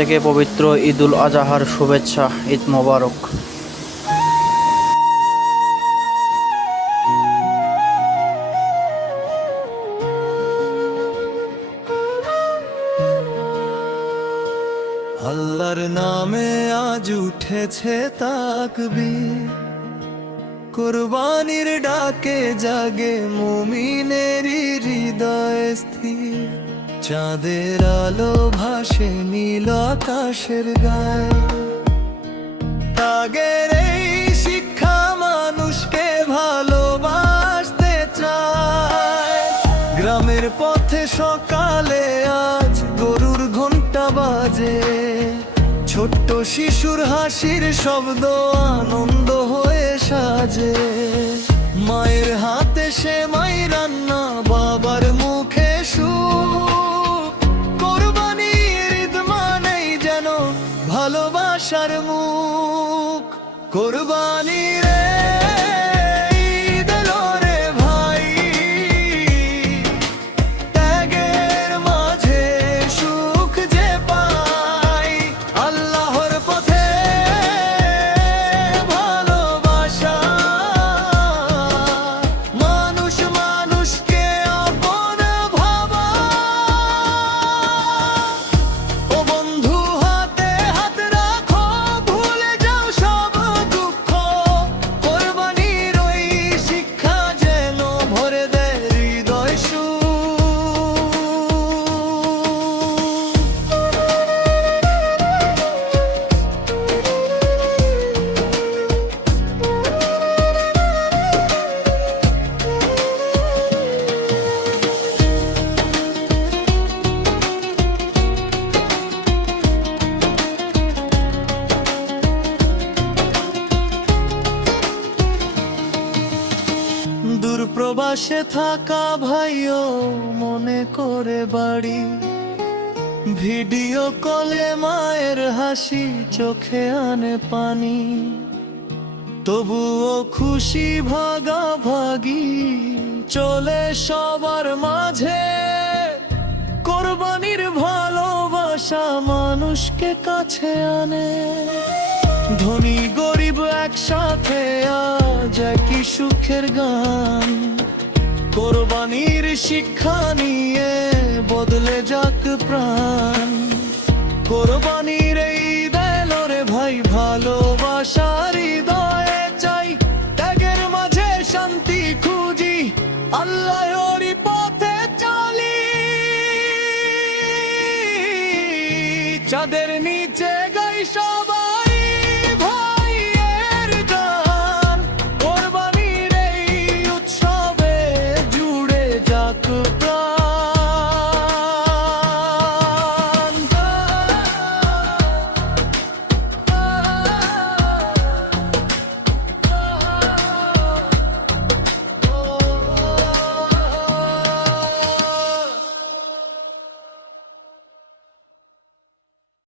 থেকে পবিত্র ঈদুল আজহার শুভেচ্ছা। ঈদ মোবারক। আল্লাহর নামে আজ উঠেছে তাকবীর, কুরবানির ডাকে জাগে মুমিনের হৃদয় স্থির। চাঁদের আলো ভাসে নীল আকাশের গায়ে, ত্যাগের এই শিক্ষা মানুষকে ভালোবাসতে চায়। গ্রামের পথে সকালে আজ গরুর ঘন্টা বাজে, ছোট্ট শিশুর হাসির শব্দ আনন্দ হয়ে সাজে। মায়ের হাতে সেমাই রান্না, বাবার মুখে সুখ। কোরবানির ঈদ মানেই যেন ভালোবাসার মুখ। কোরবানির ঈদ এলো রে ভাই, ত্যাগের মাঝে সুখ যে পাই। আল্লাহর পথে ভালোবাসা, মানুষ মানুষকে আপন ভাবা। ও বন্ধু হাতে হাত রাখো, ভুলে যাও সব দুঃখ। কোরবানির ওই শিক্ষা যেন ভরে দেয় হৃদয় সুখ। দূর প্রবাসে থাকা ভাইও মনে করে বাড়ি, ভিডিও কলে মায়ের হাসি চোখে আনে পানি। তবুও খুশি ভাগাভাগি চলে সবার মাঝে। কোরবানির ভালোবাসা মানুষকে কাছে আনে। ধনী গরিব একসাথে আজ একই সুখের গান। কোরবানির শিক্ষা নিয়ে বদলে যাক প্রাণ। কোরবানির ঈদ এলো রে ভাই, ভালোবাসার হৃদয়ে চাই। ত্যাগের মাঝে শান্তি খুঁজি, আল্লাহরই পথে চলি। চাঁদের নিচে গাই সবাই।